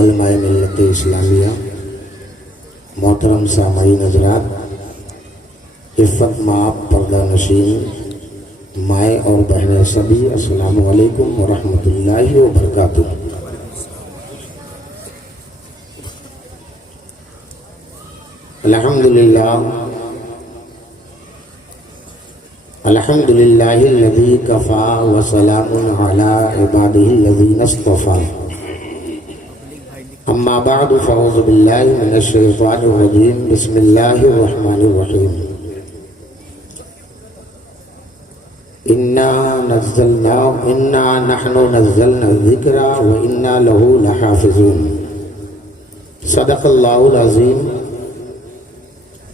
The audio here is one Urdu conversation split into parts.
علماء ملت اسلامیہ، محترم سامعین حضرات، عفت مآب پردہ نشین مائیں اور بہنیں سبھی، السلام علیکم ورحمۃ اللہ وبرکاتہ۔ الحمد للہ الذی کفا وسلام علی عبادہ الذین اصطفی، اما بعد فاعوذ باللہ من الشیطان الرجیم، بسم اللہ الرحمن الرحیم۔ انا نحن نزلنا الذکر وانا له لحافظون۔ صدق اللہ العظیم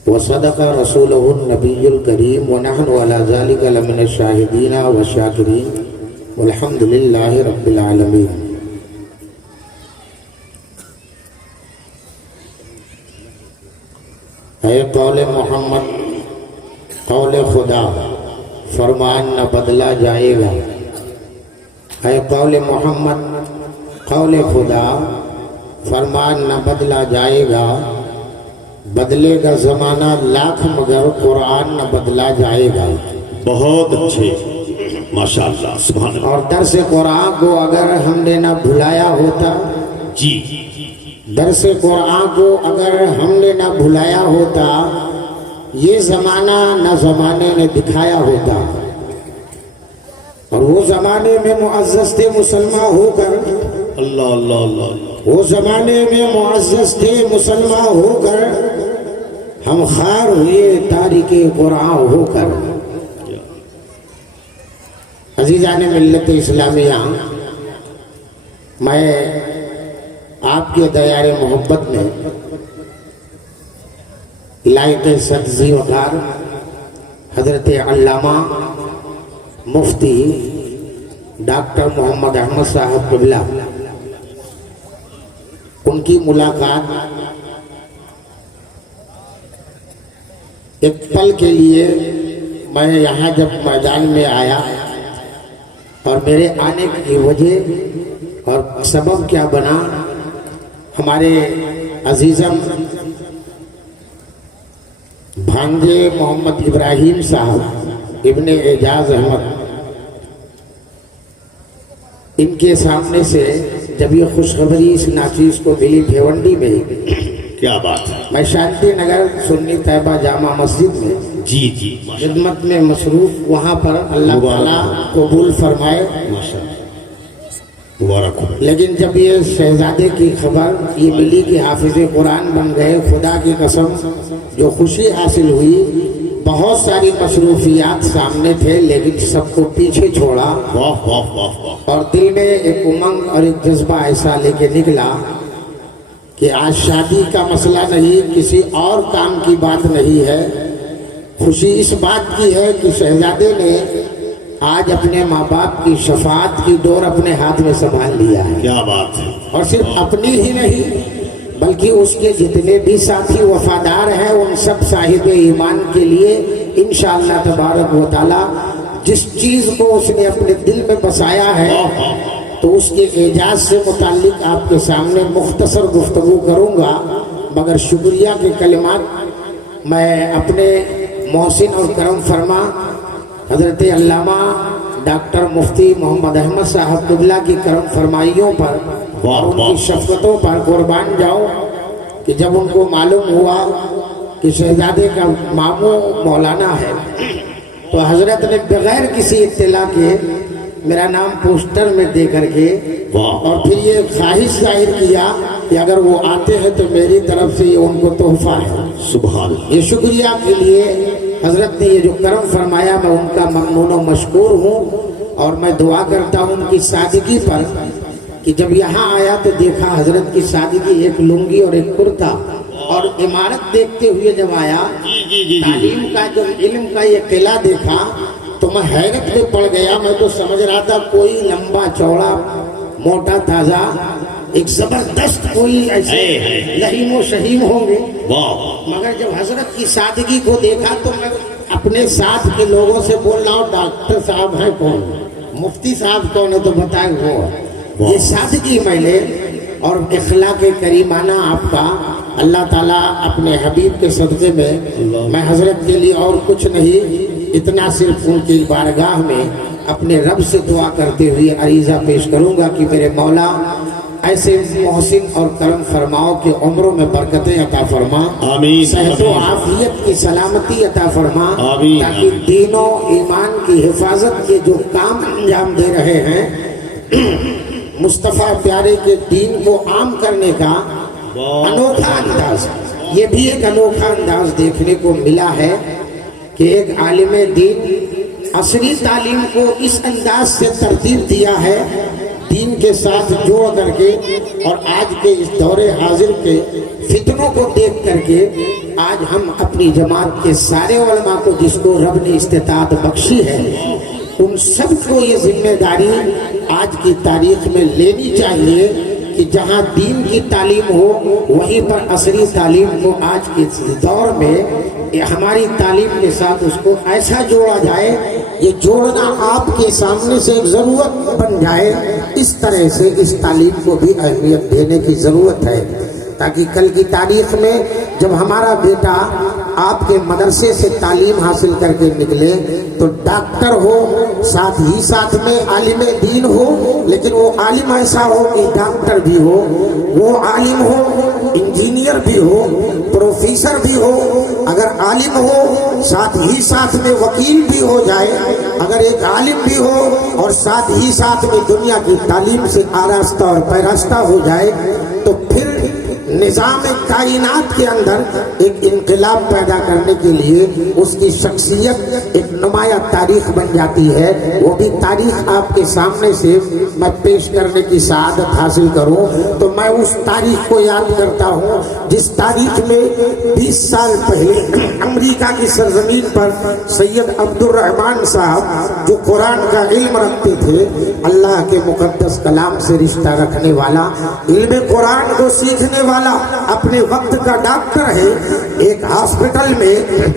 وصدق رسولہ النبی الکریم ونحن علی ذلک لمن الشاہدین والشاکرین والحمد للہ رب العالمین۔ اے قول محمد، قول خدا، فرمان نہ بدلا جائے گا۔ اے قول محمد، قول خدا، فرمان نہ بدلا جائے گا۔ بدلے گا زمانہ لاکھ مگر قرآن نہ بدلا جائے گا۔ بہت اچھے، ماشاءاللہ، سبحان اللہ۔ اور درس قرآن کو اگر ہم نے نہ بھلایا ہوتا، جی، درس قرآن کو اگر ہم نے نہ بھلایا ہوتا، یہ زمانہ نہ زمانے نے دکھایا ہوتا۔ اور وہ زمانے میں معزز تھے مسلمان ہو کر، اللہ اللہ اللہ، وہ زمانے میں معزز تھے مسلمان ہو کر، ہم خار ہوئے تارک قرآن ہو کر۔ عزیزان ملت اسلامیہ، میں آپ کے دیار محبت میں لائق سبزی وقار حضرت علامہ مفتی ڈاکٹر محمد احمد صاحب قبلہ، ان کی ملاقات ایک پل کے لیے میں یہاں جب میدان میں آیا، اور میرے آنے کی وجہ اور سبب کیا بنا، ہمارے عزیزم بھانجے محمد ابراہیم صاحب ابن اعجاز احمد، ان کے سامنے سے جب یہ خوشخبری اس ناچیز کو ملی بھیونڈی میں، کیا بات ہے، میں شانتی نگر سنی طیبہ جامع مسجد میں جی جی، خدمت میں مصروف، وہاں پر اللہ تعالیٰ قبول فرمائے، ماشاءاللہ، مبارک ہو۔ لیکن جب یہ شہزادے کی خبر یہ ملی کہ حافظ قرآن بن گئے، خدا کی قسم جو خوشی حاصل ہوئی، بہت ساری مصروفیات سامنے تھے لیکن سب کو پیچھے چھوڑا، واہ واہ واہ واہ، اور دل میں ایک امنگ اور ایک جذبہ ایسا لے کے نکلا کہ آج شادی کا مسئلہ نہیں، کسی اور کام کی بات نہیں ہے، خوشی اس بات کی ہے کہ شہزادے نے آج اپنے ماں باپ کی شفاعت کی ڈور اپنے ہاتھ میں سنبھال لیا ہے، کیا بات ہے، اور صرف اپنی ہی نہیں بلکہ اس کے جتنے بھی ساتھی وفادار ہیں ان سب صاحب ایمان کے لیے انشاءاللہ تبارک و تعالی جس چیز کو اس نے اپنے دل میں بسایا ہے، تو اس کے اعجاز سے متعلق آپ کے سامنے مختصر گفتگو کروں گا، مگر شکریہ کے کلمات میں اپنے محسن اور کرم فرما حضرت علامہ ڈاکٹر مفتی محمد احمد صاحب قبلہ کی کرم فرمائیوں پر اور ان کی شفقتوں پر قربان جاؤں کہ جب ان کو معلوم ہوا کہ شہزادے کا ماموں مولانا ہے، تو حضرت نے بغیر کسی اطلاع کے میرا نام پوسٹر میں دے کر کے اور پھر یہ خواہش ظاہر کیا کہ اگر وہ آتے ہیں تو میری طرف سے یہ ان کو تحفہ ہے۔ سبحان اللہ، یہ شکریہ کے لیے حضرت نے یہ جو کرم فرمایا، میں ان کا ممنون و مشکور ہوں، اور میں دعا کرتا ہوں ان کی سادگی پر کہ جب یہاں آیا تو دیکھا حضرت کی سادگی، ایک لنگی اور ایک کرتا، اور عمارت دیکھتے ہوئے جب آیا، تعلیم کا جو علم کا یہ قلعہ دیکھا تو میں حیرت میں پڑ گیا۔ میں تو سمجھ رہا تھا کوئی لمبا چوڑا موٹا تازہ ایک زبردست کوئی ایسے لہیم و شہیم ہوں گے، مگر جب حضرت کی سادگی کو دیکھا تو میں اپنے ساتھ کے لوگوں سے بول رہا ہوں ڈاکٹر صاحب ہیں کون، مفتی صاحب کون ہے تو بتائیں وہ۔ یہ سادگی میں نے اور اخلاق کریمانہ آپ کا اللہ تعالیٰ اپنے حبیب کے صدقے میں حضرت کے لیے اور کچھ نہیں، اتنا صرف ان کی بارگاہ میں اپنے رب سے دعا کرتے ہوئے عریضہ پیش کروں گا کہ میرے مولا ایسے محسن اور کرم فرماؤ کہ عمروں میں برکتیں عطا فرما، آمین، صحت و عافیت کی سلامتی عطا فرما، آمین، تاکہ دین و ایمان کی حفاظت کے جو کام انجام دے رہے ہیں مصطفیٰ پیارے کے دین کو عام کرنے کا انوکھا انداز، یہ بھی ایک انوکھا انداز دیکھنے کو ملا ہے کہ ایک عالم دین عصری تعلیم کو اس انداز سے ترتیب دیا ہے، دین کے ساتھ جوڑ کر کے، اور آج کے اس دور حاضر کے فتنوں کو دیکھ کر کے آج ہم اپنی جماعت کے سارے علماء کو جس کو رب نے استطاعت بخشی ہے ان سب کو یہ ذمہ داری آج کی تاریخ میں لینی چاہیے کہ جہاں دین کی تعلیم ہو وہیں پر عصری تعلیم کو آج کے دور میں ہماری تعلیم کے ساتھ اس کو ایسا جوڑا جائے، یہ جوڑنا آپ کے سامنے سے ایک ضرورت بن جائے، اس طرح سے اس تعلیم کو بھی اہمیت دینے کی ضرورت ہے، تاکہ کل کی تاریخ میں جب ہمارا بیٹا آپ کے مدرسے سے تعلیم حاصل کر کے نکلے تو ڈاکٹر ہو، ساتھ ہی ساتھ میں عالم دین ہو، لیکن وہ عالم ایسا ہو کہ ڈاکٹر بھی ہو، وہ عالم ہو، انجینئر بھی ہو، پروفیسر بھی ہو، اگر عالم ہو ساتھ ہی ساتھ میں وکیل بھی ہو جائے، اگر ایک عالم بھی ہو اور ساتھ ہی ساتھ میں دنیا کی تعلیم سے آراستہ اور پیراستہ ہو جائے تو پھر نظام کائنات کے اندر ایک انقلاب پیدا کرنے کے لیے اس کی شخصیت ایک نمایاں تاریخ بن جاتی ہے۔ وہ بھی تاریخ آپ کے سامنے سے میں پیش کرنے کی سعادت حاصل کروں تو میں اس تاریخ کو یاد کرتا ہوں جس تاریخ میں 20 سال پہلے امریکہ کی سرزمین پر سید عبد الرحمن صاحب جو قرآن کا علم رکھتے تھے، اللہ کے مقدس کلام سے رشتہ رکھنے والا، علم قرآن کو سیکھنے والا، اپنے وقت کا ڈاکٹر ہے، ایک ہاسپٹل میں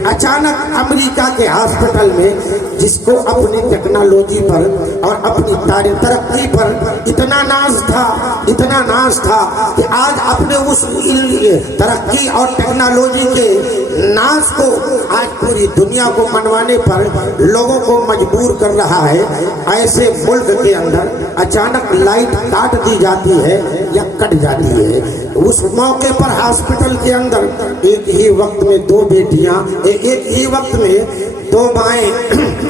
اچانک امریکہ کے ہاسپٹل میں جس کو اپنی ٹیکنالوجی پر اور اپنی ترقی پر اتنا ناز تھا کہ آج اپنے اس ترقی اور ٹیکنالوجی کے ناز کو آج پوری دنیا کو منوانے پر لوگوں کو مجبور کر رہا ہے۔ ایسے ملک کے اندر اچانک لائٹ کاٹ دی جاتی ہے یا کٹ جاتی ہے، اس موقع پر ہاسپٹل کے اندر ایک ہی وقت میں 2 بیٹیاں، ایک ہی وقت میں 2 مائیں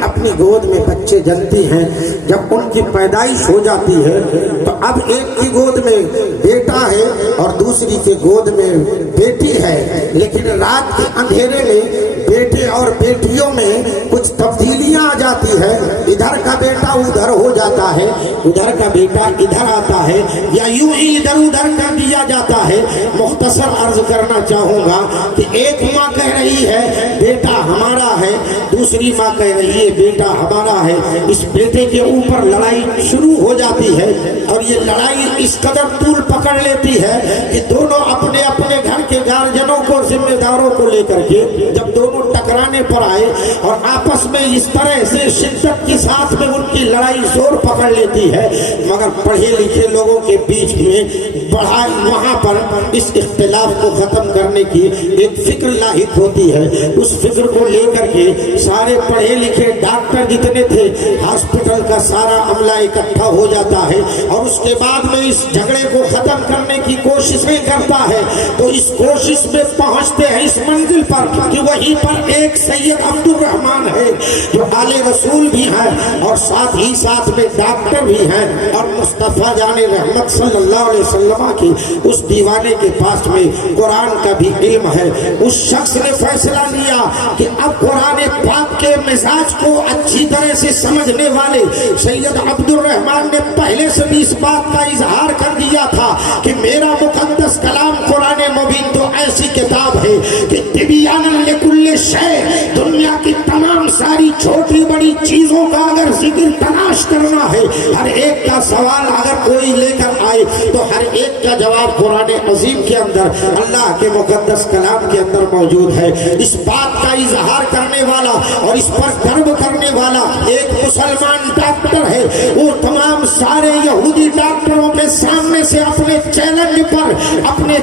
اپنی گود میں بچے جنتی ہیں۔ جب ان کی پیدائش ہو جاتی ہے تو اب ایک کی گود میں بیٹا ہے اور دوسری کی گود میں بیٹی ہے، لیکن رات کے اندھیرے میں بیٹے اور بیٹیوں میں کچھ تبدیلیاں آ جاتی ہے، ادھر کا بیٹا ادھر ہو جاتا ہے، ادھر کا بیٹا ادھر آتا ہے، یا یوں ہی ادھر ادھر کر دیا جاتا ہے۔ مختصر عرض کرنا چاہوں گا کہ ایک ماں کہہ رہی ہے بیٹا ہمارا ہے، دوسری ماں کہہ رہی ہے بیٹا ہمارا ہے۔ اس بیٹے کے اوپر لڑائی شروع ہو جاتی ہے اور یہ لڑائی اس قدر طول پکڑ لیتی ہے کہ دونوں اپنے اپنے گھر کے گارجنوں کو، ذمہ داروں کو لے کر کے جب دونوں ٹکرانے پر آئے اور آپس میں اس طرح سے شدت کے ساتھ میں ان کی لڑائی زور پکڑ لیتی ہے، مگر پڑھے لکھے لوگوں کے بیچ میں وہاں پر اس اختلاف کو ختم کرنے کی ایک فکر لاحق ہوتی ہے۔ اس فکر کو لے کر کے سارے پڑھے لکھے ڈاکٹر جتنے تھے ہاسپٹل کا سارا عملہ اکٹھا ہو جاتا ہے اور اس کے بعد میں اس جھگڑے کو ختم کرنے کی کوششیں کرتا ہے۔ تو اس کوشش میں پہنچتے ہیں اس منزل پر کہ وہیں پر ایک سید عبد الرحمن ہے جو آل رسول بھی ہیں اور ساتھ ہی ساتھ میں ڈاکٹر بھی ہیں اور مصطفیٰ جان رحمت صلی اللہ علیہ وسلم کی اس دیوانے کے پاس میں قرآن کا بھی علم ہے۔ اس شخص نے فیصلہ لیا کہ اب قرآن پاک کے مزاج کو اچھی طرح سے سمجھنے والے سید عبد الرحمن نے پہلے سے بھی اس بات کا اظہار کر دیا تھا کہ میرا مقدس کلام قرآن مبین تو ایسی کتاب ہے کہ تبیان لکل شے، دنیا کی تمام ساری چھوٹی بڑی چیزوں کا اگر ذکر تلاش کرنا ہے، ہر ایک کا سوال اگر کوئی لے کر آئے تو ہر ایک کا جواب قرآن عظیم کے اندر، اللہ کے مقدس کلام کے اندر موجود ہے۔ اس بات کا اظہار کرنے والا اور اس پر گرو کرنے والا ایک مسلمان ڈاکٹر ہے وہ تمام سارے یہودی ڈاکٹروں کے سامنے سے اپنے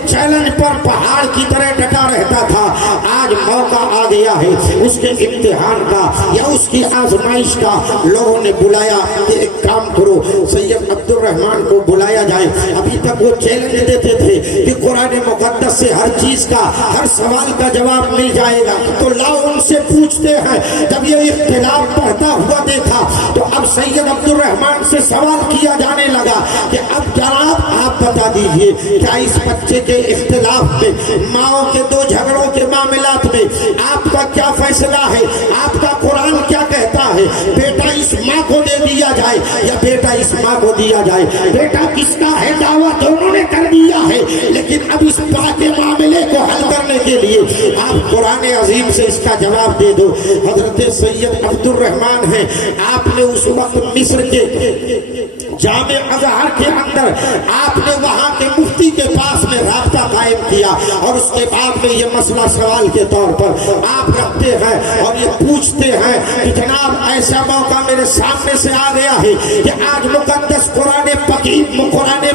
چیلنج پر پہاڑ کی طرح ڈٹا رہتا تھا. آج موقع آ گیا ہے اس کے امتحان کا یا اس کی آزمائش کا. لوگوں نے بلایا کہ ایک کام کرو, سید عبد الرحمان کو بلایا جائے. ابھی تک وہ چیلنج دیتے تھے کہ قرآن مقدس سے ہر چیز کا, ہر سوال کا جواب مل جائے گا, تو لاؤ ان سے پوچھتے ہیں. جب یہ اختلاف بڑھتا ہوا دیکھا تو اب سید عبد الرحمان سے سوال کیا جانے لگا کہ اب جناب آپ بتا دیجئے کیا اس بچے کے اختلاف میں, ماؤں کے دو جھگڑوں کے معاملات میں آپ کا کیا فیصلہ ہے؟ آپ کا قرآن کیا کہتا ہے؟ بیٹا اس ماں کو دے دیا جائے یا بیٹا اس ماں کو دیا جائے؟ بیٹا کس کا ہے؟ دعویٰ دونوں نے کر دیا ہے, لیکن اب اس بات کے معاملے کو حل کرنے کے لیے آپ قرآن عظیم سے اس کا جواب دے دو. حضرت سید عبد الرحمان ہیں, آپ نے اس وقت مصر کے جامع ازہر کے اندر آپ نے وہاں کے مفتی کے پاس میں رابطہ قائم کیا اور اس کے بعد میں یہ مسئلہ سوال کے طور پر آپ رکھتے ہیں اور یہ پوچھتے ہیں کہ جناب ایسا موقع میرے سامنے سے آ گیا ہے کہ آج مقدس قرآن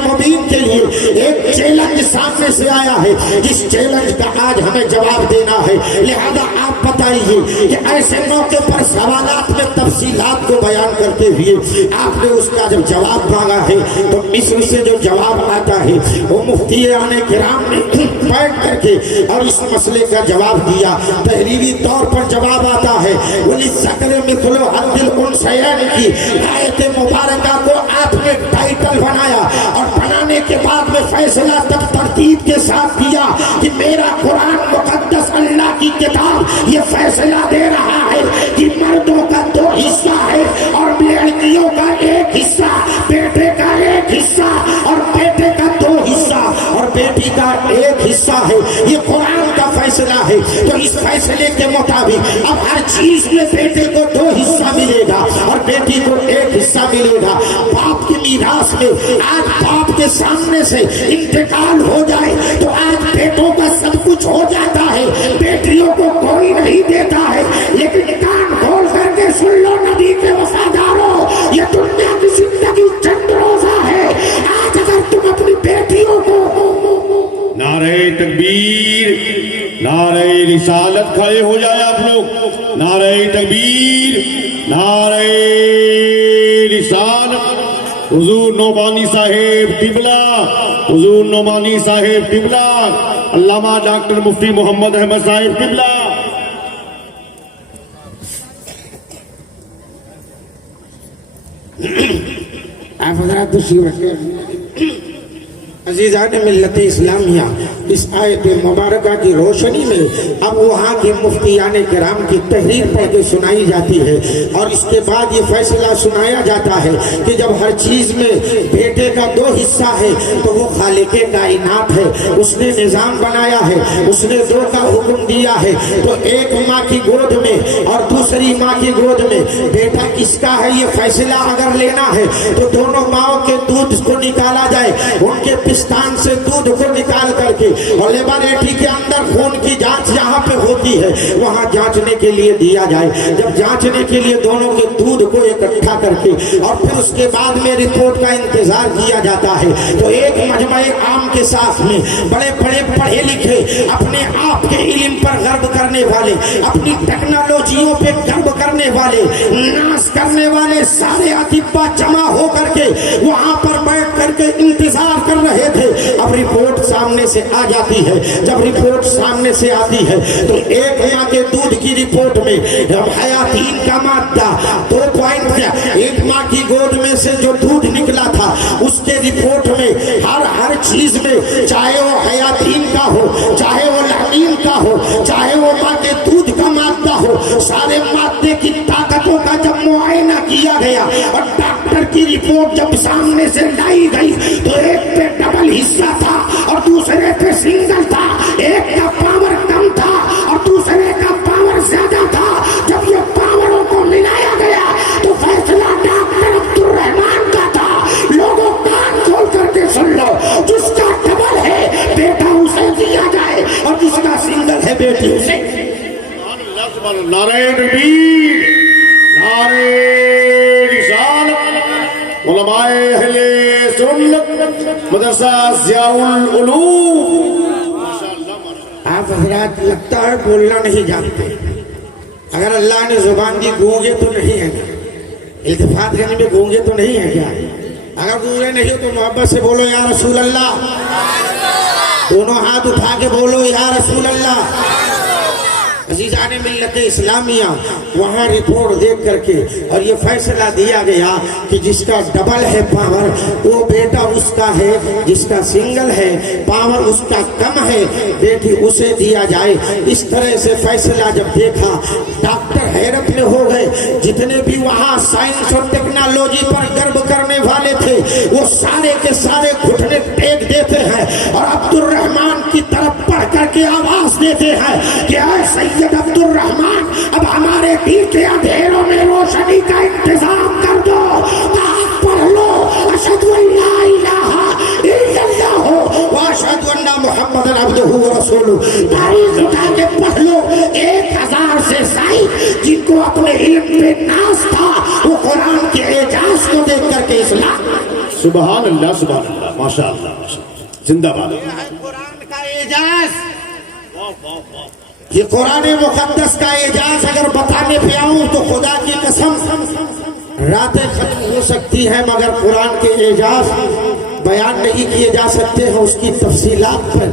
مبین کے لیے ایک چیلنج سامنے سے آیا ہے, جس چیلنج کا آج ہمیں جواب دینا ہے. لہذا آپ بتائیے کہ ایسے موقع پر سوالات میں تفصیلات کو بیان کرتے ہوئے آپ نے اس کا جب جواب مانگا ہے تو مصر سے جو جواب آتا ہے وہ مفتیان کرام نے بیٹھ کر کے اور اس مسئلے کا جواب دیا. تحریری طور پر جواب آتا ہے وَلِلذَّكَرِ مِثْلُ حَظِّ الْأُنثَيَيْنِ کی آیت مبارکہ کو آپ نے ٹائٹل بنایا اور بنانے کے بعد میں فیصلہ تب ترتیب کے ساتھ کیا کہ میرا قرآن مقدس اللہ کی کتاب یہ فیصلہ دے رہا ہے کہ مردوں کا 2 حصہ ہے اور لڑکیوں کا 1 حصہ, بیٹے کا 1 حصہ اور بیٹے کا 2 حصہ اور بیٹی کا 1 حصہ ہے. یہ قرآن کا فیصلہ ہے. تو اس فیصلے کے مطابق اب ہر چیز میں بیٹے کو 2 حصہ ملے گا اور بیٹی کو 1 حصہ ملے گا. باپ کی میراث میں آج باپ کے سامنے سے انتقال ہو جائے تو آج بیٹوں کا سب کچھ ہو جاتا ہے, بیٹیوں کو کوئی نہیں دیتا ہے. لیکن کان کھول کر کے سن لو نبی کے وفاداروں, یہ دنیا کی زندگی چند روزہ ہے. آج اگر تم اپنی بیٹیوں کو نعرہ تکبیر, نعرہ رسالت, کھڑے ہو جائے آپ لوگ. نعرہ تکبیر, نعرہ رسالت. حضور نعمانی صاحب قبلہ, حضور نعمانی صاحب قبلہ, علامہ ڈاکٹر مفتی محمد احمد صاحب قبلہ. آپ حضرات تشریف رکھیں. عزیزان ملت اسلامیہ, اس آیت مبارکہ کی روشنی میں اب وہاں کے مفتیان کرام کی تحریر پڑھ کے سنائی جاتی ہے اور اس کے بعد یہ فیصلہ سنایا جاتا ہے کہ جب ہر چیز میں بیٹے کا 2 حصہ ہے تو وہ خالق کائنات ہے, اس نے نظام بنایا ہے, اس نے 2 کا حکم دیا ہے. تو ایک ماں کی گود میں اور دوسری ماں کی گود میں بیٹا کس کا ہے یہ فیصلہ اگر لینا ہے تو دونوں ماؤں کے دودھ کو نکالا جائے, ان کے پستان سے دودھ کو نکال کر کے اور لیبارٹری کے اندر خون کی جانچ جہاں پہ ہوتی ہے وہاں جانچنے کے لیے دیا جائے. جب جانچنے کے لیے دونوں کے دودھ کو اکٹھا کر کے اور پھر اس کے بعد میں رپورٹ کا انتظار کیا جاتا ہے تو ایک مجمع عام کے ساتھ میں بڑے بڑے پڑھے لکھے, اپنے آپ کے علم پر غرب کرنے والے, اپنی ٹیکنالوجیوں پہ غرب کرنے والے, ناز کرنے والے سارے اطباء جمع ہو کر کے وہاں پر بیٹھ کر کے انتظار کر رہے تھے. اب رپورٹ سامنے سے آ جاتی ہے. جب رپورٹ سامنے سے آتی ہے تو ایک ماں کے دودھ کی رپورٹ میں حیاتین کا مادہ 2 ایک ماں کی گود میں سے جو دودھ نکلا تھا اس کے رپورٹ میں ہر چیز میں, چاہے وہ حیاتین کا ہو, چاہے وہ لعین کا ہو, چاہے وہ ماں کے دودھ کا مادہ ہو, سارے مادے کی طاقتوں کا جب معائنہ کیا گیا اور ڈاکٹر کی رپورٹ جب سامنے سے لائی گئی تو ایک پہ ڈبل حصہ تھا اور دوسرے پہ سنگل تھا. ایک کا پاور کم تھا اور دوسرے کا پاور زیادہ تھا. جب یہ پاوروں کو ملایا گیا تو فیصلہ ڈاکٹر عبد الرحمان کا تھا. لوگوں کان کھول کر کے سن لو, جس کا ڈبل ہے بیٹا اسے دیا جائے اور جس کا سنگل ہے بیٹی اسے. نعرہ تکبیر, نعرہ مدرسہ ضیاء العلوم. آپ حضرات لگتا ہے بولنا نہیں جانتے. اگر اللہ نے زبان دی گونگے تو نہیں ہے نا, التفات کرنے میں گونگے تو نہیں ہے کیا؟ اگر گونگے نہیں تو محبت سے بولو یا رسول اللہ. دونوں ہاتھ اٹھا کے بولو یا رسول اللہ. عزیزان ملت اسلامیہ, وہاں رپورٹ دیکھ کر کے اور یہ فیصلہ دیا گیا کہ جس کا ڈبل ہے پاور وہ بیٹا اس کا ہے, جس کا سنگل ہے پاور اس کا کم ہے بیٹی اسے دیا جائے. اس طرح سے فیصلہ جب دیکھا ڈاکٹر حیرت میں ہو گئے. جتنے بھی وہاں سائنس اور ٹیکنالوجی پر گرو کرنے والے تھے وہ سارے کے سارے گھٹنے ٹیک دیتے ہیں اور عبد الرحمن کی طرف پڑھ کر کے آواز دیتے ہیں کہ اے سید عبد الرحمن, اب ہمارے دل کے اندھیروں میں روشنی کا انتظام کر دو. آپ پڑھ لو اشہد ان لا الہ الا اللہ واشہد ان محمد عبدہ ورسولہ. تاریخ اٹھا کے پڑھ لو. 1000 سے زائد جن کو اپنے علم پہ ناز تھا وہ قرآن کے اعجاز کو دیکھ کر کے اسلام. سبحان اللہ سبحان اللہ, ماشاء اللہ, زندہ باد. قرآن کا اعجاز, یہ قرآن مقدس کا اعجاز اگر بتانے پہ آؤں تو خدا کی قسم راتیں ختم ہو سکتی ہیں مگر قرآن کے اعجاز بیان نہیں کیے جا سکتے ہیں. اس کی تفصیلات پر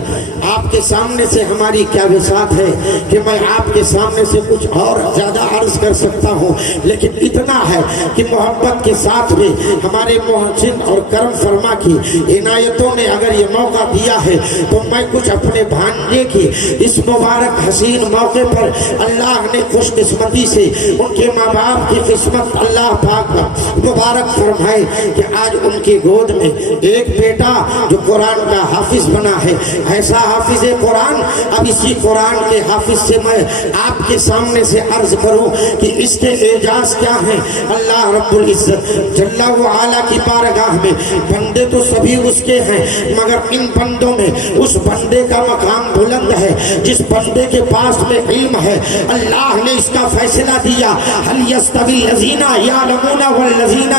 آپ کے سامنے سے ہماری کیا وسعت ہے کہ میں آپ کے سامنے سے کچھ اور زیادہ عرض کر سکتا ہوں, لیکن اتنا ہے کہ محبت کے ساتھ میں ہمارے محسن اور کرم فرما کی عنایتوں نے اگر یہ موقع دیا ہے تو میں کچھ اپنے بھانجے کی اس مبارک حسین موقع پر اللہ نے خوش قسمتی سے ان کے ماں باپ کی قسمت اللہ پاک مبارک فرمائے کہ آج ان کی گود میں ایک بیٹا جو قرآن کا حافظ بنا ہے. ایسا حافظ قرآن, اب اسی قرآن کے حافظ سے میں آپ کے سامنے سے عرض کروں کہ اس کے اعجاز کیا ہیں. اللہ رب العزت جل وعلا کی بارگاہ میں بندے تو سبھی اس کے ہیں مگر ان بندوں میں اس بندے کا مقام بلند ہے جس بندے کے پاس میں علم ہے. اللہ نے اس کا فیصلہ دیا, هل يستوي الذين يعلمون والذين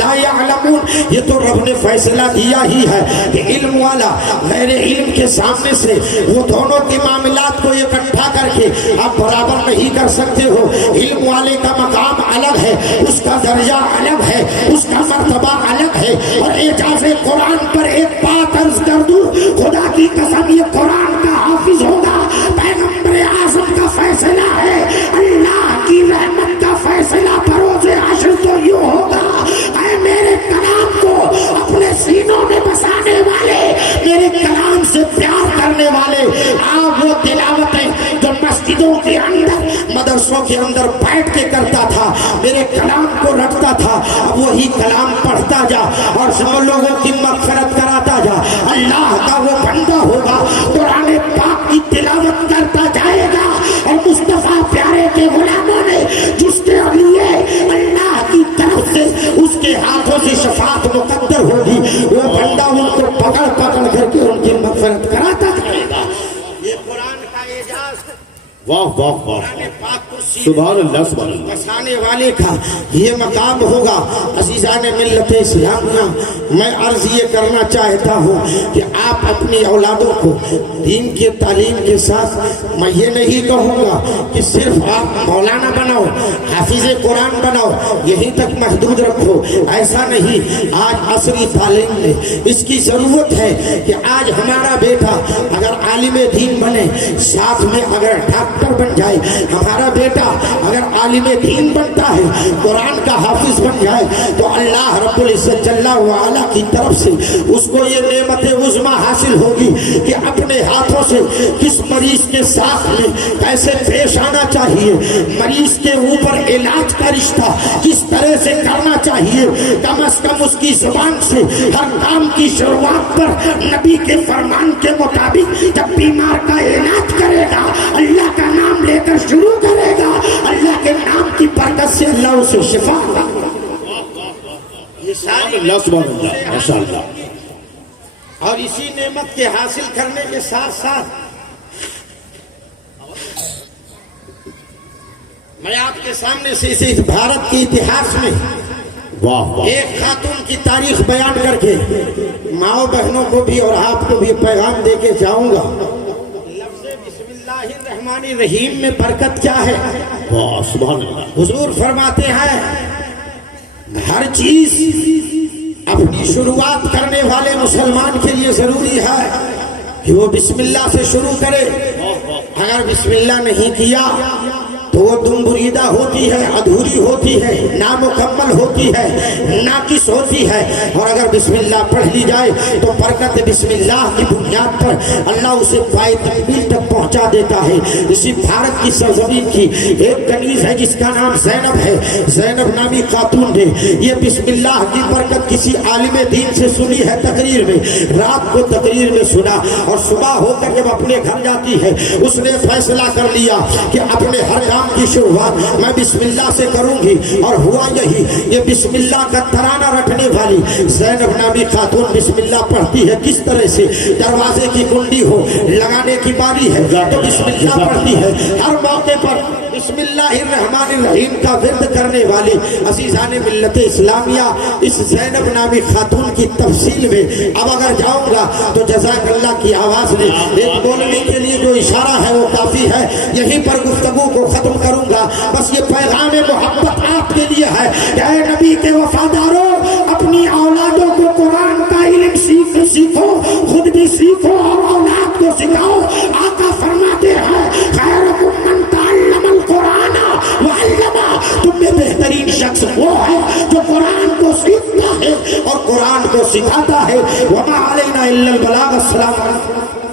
لا يعلمون. یہ تو رب نے فیصلہ دیا ہی ہے کہ علم والا غیر علم کے سامنے سے وہ دونوں کے معاملات کو اکٹھا کر کے آپ برابر نہیں کر سکتے ہو. علم والے کا مقام الگ ہے, اس کا درجہ الگ ہے, اس کا مرتبہ الگ ہے. اور اعجاز قرآن پر ایک بات عرض کر دوں, خدا کی قسم یہ قرآن کا حافظ ہوگا پیغمبر اعظم کا فیصلہ ہے. اللہ کی رحمت کا فیصلہ بروز حشر تو یوں ہوگا, اے میرے کلام کو اپنے سینوں میں بسانے والے, میرے کلام سے پیار کرنے والے, آپ وہ تلاوتیں جو مسجدوں کے اندر مدرسوں کے اندر بیٹھ کے کرتا تھا میرے کلام کو رکھتا تھا, اب وہی کلام پڑھتا جا اور سب لوگوں کی مغفرت کراتا جا. اللہ کا وہ بندہ ہوگا قرآن پاک کی تلاوت کرتا جائے گا اور مصطفیٰ پیارے کے غلاموں نے جس کے لیے اللہ کی طرف سے اس کے ہاتھوں سے شفاعت مقدر ہوگی وہ بندہ ان کو پکڑ پکڑ کر کے ان کی مغفرت کراتا جائے گا. یہ قرآن کا اعجاز, واہ واہ واہ, پاک کرسی سبحان اللہ سبحان اللہ. بسانے والے کا یہ مقام ہوگا. عزیزان ملت اسلامیہ, میں عرض یہ کرنا چاہتا ہوں کہ آپ اپنی اولادوں کو دین کی تعلیم کے ساتھ, میں یہ نہیں کہوں گا کہ صرف آپ مولانا بناؤ, حافظ قرآن بناؤ, یہیں تک محدود رکھو, ایسا نہیں. آج عصری تعلیم میں اس کی ضرورت ہے کہ آج ہمارا بیٹا اگر عالم دین بنے, ساتھ میں اگر ڈاکٹر بن جائے, ہمارا بیٹا اگر عالم دین بنتا ہے, قرآن کا حافظ بن جائے, تو اللہ رب العزت جل وعلا کی طرف سے اس کو یہ نعمت عظمیٰ حاصل ہوگی کہ اپنے ہاتھوں سے کس مریض کے ساتھ میں کیسے پیش آنا چاہیے, مریض کے اوپر علاج کا رشتہ کس طرح سے کرنا چاہیے, کم از کم اس کی زبان سے ہر کام کی شروعات پر نبی کے فرمان کے مطابق جب بیمار کا علاج کرے گا اللہ کا نام لے کر شروع کرے گا, اللہ کے نام کی برکت سے اللہ اسے شفا دے گا. یہ ساری اللہ سبحان اللہ, ماشاء اللہ. اور اسی نعمت کے حاصل کرنے کے ساتھ ساتھ میں آپ کے سامنے سے اس بھارت کے اتہاس میں واہ واہ ایک خاتون کی تاریخ بیان کر کے ماؤں بہنوں کو بھی اور آپ کو بھی پیغام دے کے جاؤں گا. لفظ بسم اللہ الرحمن الرحیم میں برکت کیا ہے؟ واہ سبحان اللہ. حضور فرماتے ہیں ہر چیز اپنی شروعات کرنے والے مسلمان کے لیے ضروری ہے کہ وہ بسم اللہ سے شروع کرے. اگر بسم اللہ نہیں کیا تو وہ دم بریدہ ہوتی ہے، ادھوری ہوتی ہے، نامکمل ہوتی ہے، ناقص ہوتی ہے. اور اگر بسم اللہ پڑھ لی جائے تو برکت بسم اللہ کی بنیاد پر اللہ اسے پائے تکمیل تک پہنچا دیتا ہے. اسی بھارت کی سرزمین کی ایک کنیز ہے جس کا نام زینب ہے. زینب نامی خاتون نے یہ بسم اللہ کی برکت کسی عالم دین سے سنی ہے تقریر میں. رات کو تقریر میں سنا اور صبح ہو کر جب اپنے گھر جاتی ہے اس نے فیصلہ کر لیا کہ اپنے ہر کام کی شروعات میں بسم اللہ سے کروں گی. اور ہوا یہی. یہ بسم اللہ کا ترانہ رٹنے والی زینب نامی خاتون بسم اللہ پڑھتی ہے. کس طرح سے دروازے کی کنڈی ہو، لگانے کی باری ہے تو بسم اللہ پڑھتی ہے. ہر موقع پر بسم اللہ الرحمن الرحیم کا ورد کرنے والی عزیزان ملت اسلامیہ اس زینب نامی خاتون کی تفصیل میں اب اگر جاؤں گا تو جزاک اللہ کی آواز میں ایک بولنے کے لیے جو اشارہ ہے وہ کافی ہے. یہیں پر گفتگو کو ختم کروں گا. بس یہ پیغام محبت آپ کے لیے ہے کہ اے نبی کے وفاداروں، اپنی اولادوں کو قرآن کا علم سیکھو، خود بھی سیکھو اور اولاد کو سکھاؤ. آقا فرماتے ہیں خیرکم من تعلم القرآن وعلمہ. تم میں بہترین شخص وہ ہے جو قرآن کو سیکھتا ہے اور قرآن کو سکھاتا ہے. وما علینا الا البلاغ. السلام علیکم.